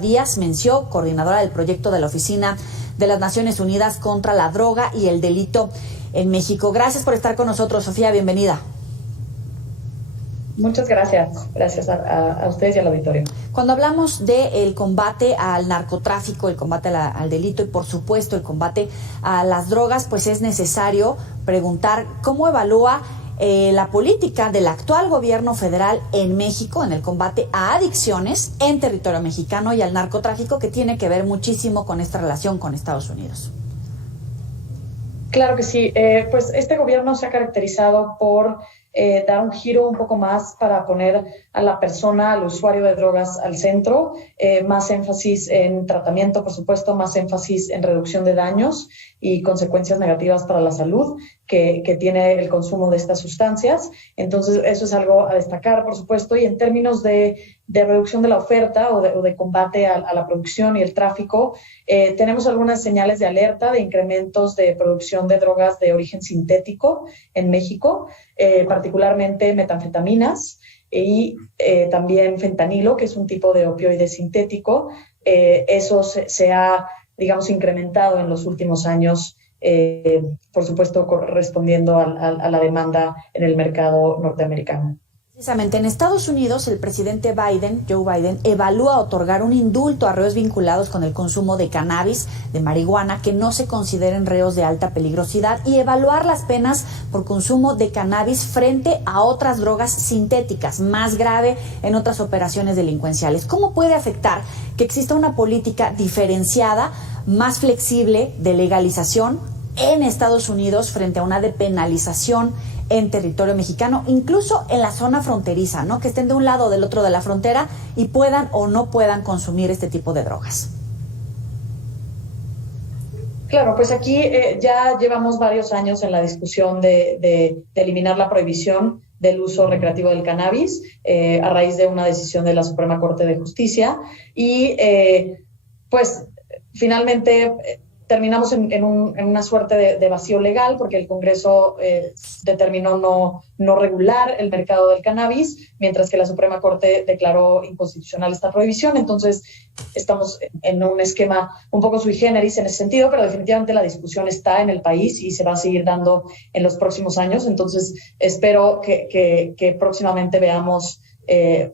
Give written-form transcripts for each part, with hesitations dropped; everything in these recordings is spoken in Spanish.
Díaz Menció, coordinadora del proyecto de la Oficina de las Naciones Unidas contra la Droga y el Delito en México. Gracias por estar con nosotros, Sofía, bienvenida. Muchas gracias. Gracias a ustedes y al auditorio. Cuando hablamos del combate al narcotráfico, el combate al delito y, por supuesto, el combate a las drogas, pues es necesario preguntar cómo evalúa la política del actual gobierno federal en México en el combate a adicciones en territorio mexicano y al narcotráfico, que tiene que ver muchísimo con esta relación con Estados Unidos. Claro que sí. Pues este gobierno se ha caracterizado por dar un giro un poco más para poner a la persona, al usuario de drogas al centro, más énfasis en tratamiento, por supuesto, más énfasis en reducción de daños y consecuencias negativas para la salud que tiene el consumo de estas sustancias. Entonces, eso es algo a destacar, por supuesto, y en términos de reducción de la oferta o de combate a la producción y el tráfico, tenemos algunas señales de alerta de incrementos de producción de drogas de origen sintético en México, particularmente metanfetaminas y también fentanilo, que es un tipo de opioide sintético. Eso se ha, digamos, incrementado en los últimos años, por supuesto, correspondiendo a la demanda en el mercado norteamericano. Precisamente en Estados Unidos, el presidente Joe Biden, evalúa otorgar un indulto a reos vinculados con el consumo de cannabis, de marihuana, que no se consideren reos de alta peligrosidad, y evaluar las penas por consumo de cannabis frente a otras drogas sintéticas, más grave en otras operaciones delincuenciales. ¿Cómo puede afectar que exista una política diferenciada, más flexible de legalización en Estados Unidos frente a una de penalización en territorio mexicano, incluso en la zona fronteriza, ¿no? Que estén de un lado o del otro de la frontera y puedan o no puedan consumir este tipo de drogas? Claro, pues aquí ya llevamos varios años en la discusión de eliminar la prohibición del uso recreativo del cannabis a raíz de una decisión de la Suprema Corte de Justicia y pues finalmente terminamos en una suerte de vacío legal porque el Congreso determinó no regular el mercado del cannabis, mientras que la Suprema Corte declaró inconstitucional esta prohibición. Entonces estamos en un esquema un poco sui generis en ese sentido, pero definitivamente la discusión está en el país y se va a seguir dando en los próximos años. Entonces espero que próximamente veamos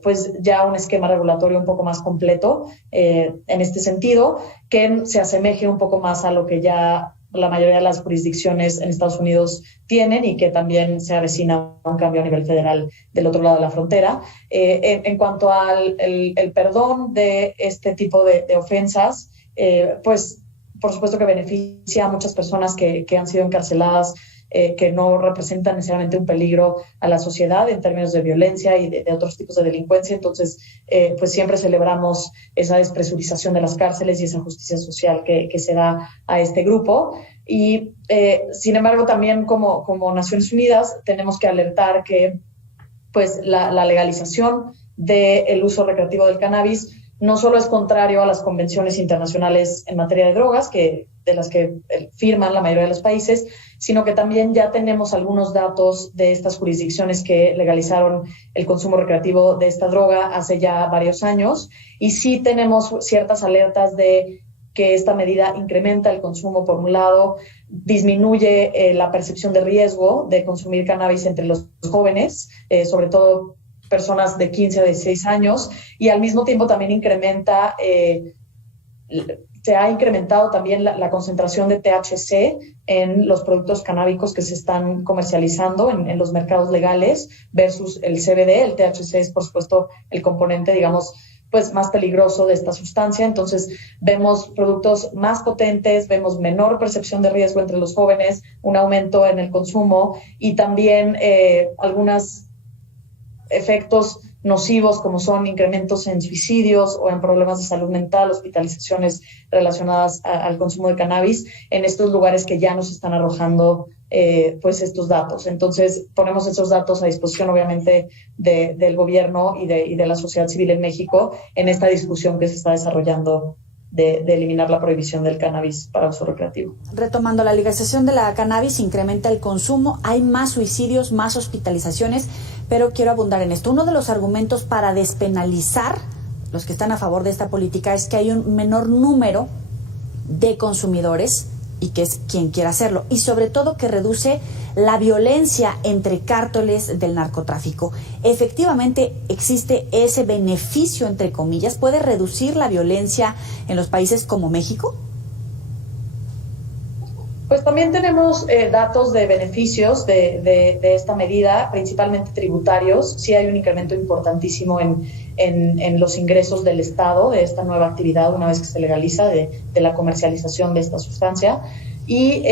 pues ya un esquema regulatorio un poco más completo en este sentido, que se asemeje un poco más a lo que ya la mayoría de las jurisdicciones en Estados Unidos tienen y que también se avecina un cambio a nivel federal del otro lado de la frontera. En cuanto al el perdón de este tipo de ofensas, pues por supuesto que beneficia a muchas personas que han sido encarceladas, que no representan necesariamente un peligro a la sociedad en términos de violencia y de otros tipos de delincuencia. Entonces, pues siempre celebramos esa despresurización de las cárceles y esa justicia social que se da a este grupo. Y, sin embargo, también como Naciones Unidas tenemos que alertar que pues, la legalización del uso recreativo del cannabis no solo es contrario a las convenciones internacionales en materia de drogas, de las que firman la mayoría de los países, sino que también ya tenemos algunos datos de estas jurisdicciones que legalizaron el consumo recreativo de esta droga hace ya varios años, y sí tenemos ciertas alertas de que esta medida incrementa el consumo por un lado, disminuye la percepción de riesgo de consumir cannabis entre los jóvenes, sobre todo personas de 15 a 16 años, y al mismo tiempo también incrementa, se ha incrementado también la concentración de THC en los productos canábicos que se están comercializando en los mercados legales versus el CBD. El THC es, por supuesto, el componente, digamos, pues más peligroso de esta sustancia. Entonces vemos productos más potentes, vemos menor percepción de riesgo entre los jóvenes, un aumento en el consumo y también algunos efectos nocivos como son incrementos en suicidios o en problemas de salud mental, hospitalizaciones relacionadas al consumo de cannabis en estos lugares que ya nos están arrojando pues estos datos. Entonces ponemos esos datos a disposición obviamente del gobierno y de la sociedad civil en México en esta discusión que se está desarrollando de eliminar la prohibición del cannabis para uso recreativo. Retomando, la legalización de la cannabis incrementa el consumo, hay más suicidios, más hospitalizaciones, pero quiero abundar en esto. Uno de los argumentos para despenalizar los que están a favor de esta política, es que hay un menor número de consumidores y que es quien quiera hacerlo, y sobre todo que reduce la violencia entre cárteles del narcotráfico. ¿Efectivamente existe ese beneficio, entre comillas? ¿Puede reducir la violencia en los países como México? Pues también tenemos datos de beneficios de esta medida, principalmente tributarios. Sí hay un incremento importantísimo en los ingresos del Estado de esta nueva actividad una vez que se legaliza de la comercialización de esta sustancia. Y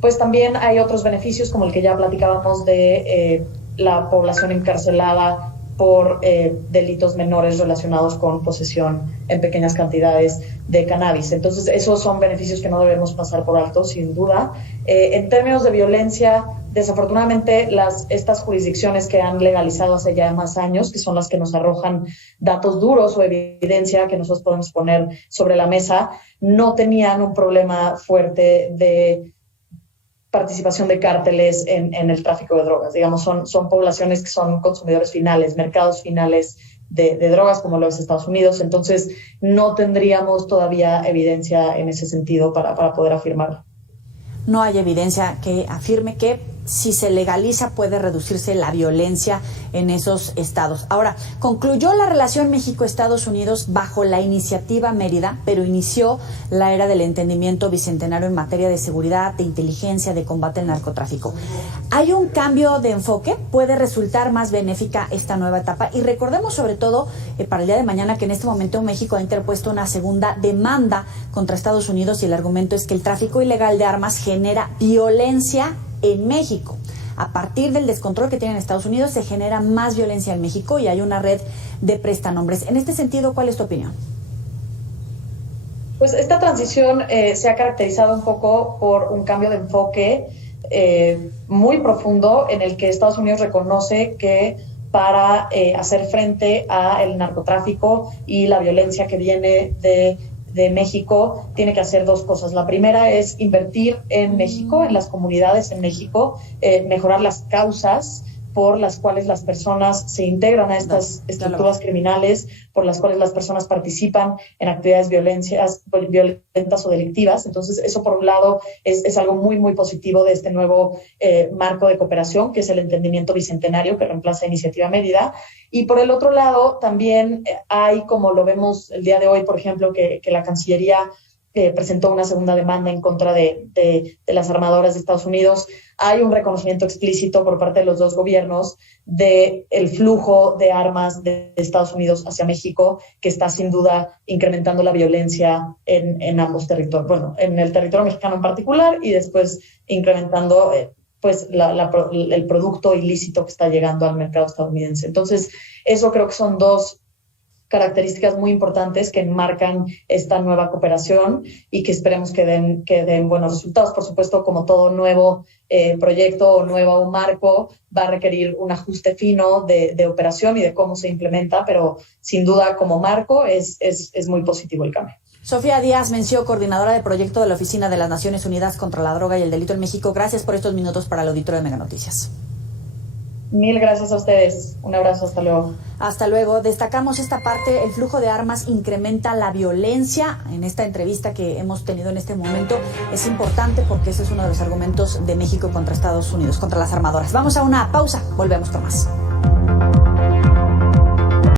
pues también hay otros beneficios como el que ya platicábamos de la población encarcelada por delitos menores relacionados con posesión en pequeñas cantidades de cannabis. Entonces, esos son beneficios que no debemos pasar por alto, sin duda. En términos de violencia, desafortunadamente, estas jurisdicciones que han legalizado hace ya más años, que son las que nos arrojan datos duros o evidencia que nosotros podemos poner sobre la mesa, no tenían un problema fuerte de participación de cárteles en el tráfico de drogas. Digamos, son poblaciones que son consumidores finales, mercados finales de drogas, como lo es Estados Unidos. Entonces, no tendríamos todavía evidencia en ese sentido para poder afirmarlo. No hay evidencia que afirme que si se legaliza puede reducirse la violencia en esos estados. Ahora, concluyó la relación México-Estados Unidos bajo la iniciativa Mérida, pero inició la era del entendimiento bicentenario en materia de seguridad, de inteligencia, de combate al narcotráfico. ¿Hay un cambio de enfoque? ¿Puede resultar más benéfica esta nueva etapa? Y recordemos sobre todo para el día de mañana que en este momento México ha interpuesto una segunda demanda contra Estados Unidos y el argumento es que el tráfico ilegal de armas genera violencia en México. A partir del descontrol que tiene en Estados Unidos se genera más violencia en México y hay una red de prestanombres. En este sentido, ¿cuál es tu opinión? Pues esta transición se ha caracterizado un poco por un cambio de enfoque muy profundo en el que Estados Unidos reconoce que para hacer frente al narcotráfico y la violencia que viene de México, tiene que hacer dos cosas. La primera es invertir en México, en las comunidades en México, mejorar las causas por las cuales las personas se integran a estas estructuras criminales, por las cuales las personas participan en actividades violentas o delictivas. Entonces, eso por un lado es algo muy, muy positivo de este nuevo marco de cooperación, que es el entendimiento bicentenario que reemplaza Iniciativa Mérida. Y por el otro lado, también hay, como lo vemos el día de hoy, por ejemplo, que la Cancillería presentó una segunda demanda en contra de las armadoras de Estados Unidos. Hay un reconocimiento explícito por parte de los dos gobiernos del flujo de armas de Estados Unidos hacia México, que está sin duda incrementando la violencia en ambos territorios. Bueno, en el territorio mexicano en particular y después incrementando pues el producto ilícito que está llegando al mercado estadounidense. Entonces, eso creo que son dos características muy importantes que enmarcan esta nueva cooperación y que esperemos que den buenos resultados. Por supuesto, como todo nuevo proyecto o nuevo marco, va a requerir un ajuste fino de operación y de cómo se implementa, pero sin duda como marco es muy positivo el cambio. Sofía Díaz Menció, coordinadora de proyecto de la Oficina de las Naciones Unidas contra la Droga y el Delito en México. Gracias por estos minutos para el auditorio de Mega Noticias. Mil gracias a ustedes. Un abrazo, hasta luego. Hasta luego. Destacamos esta parte, el flujo de armas incrementa la violencia. En esta entrevista que hemos tenido en este momento es importante porque ese es uno de los argumentos de México contra Estados Unidos, contra las armadoras. Vamos a una pausa, volvemos con más.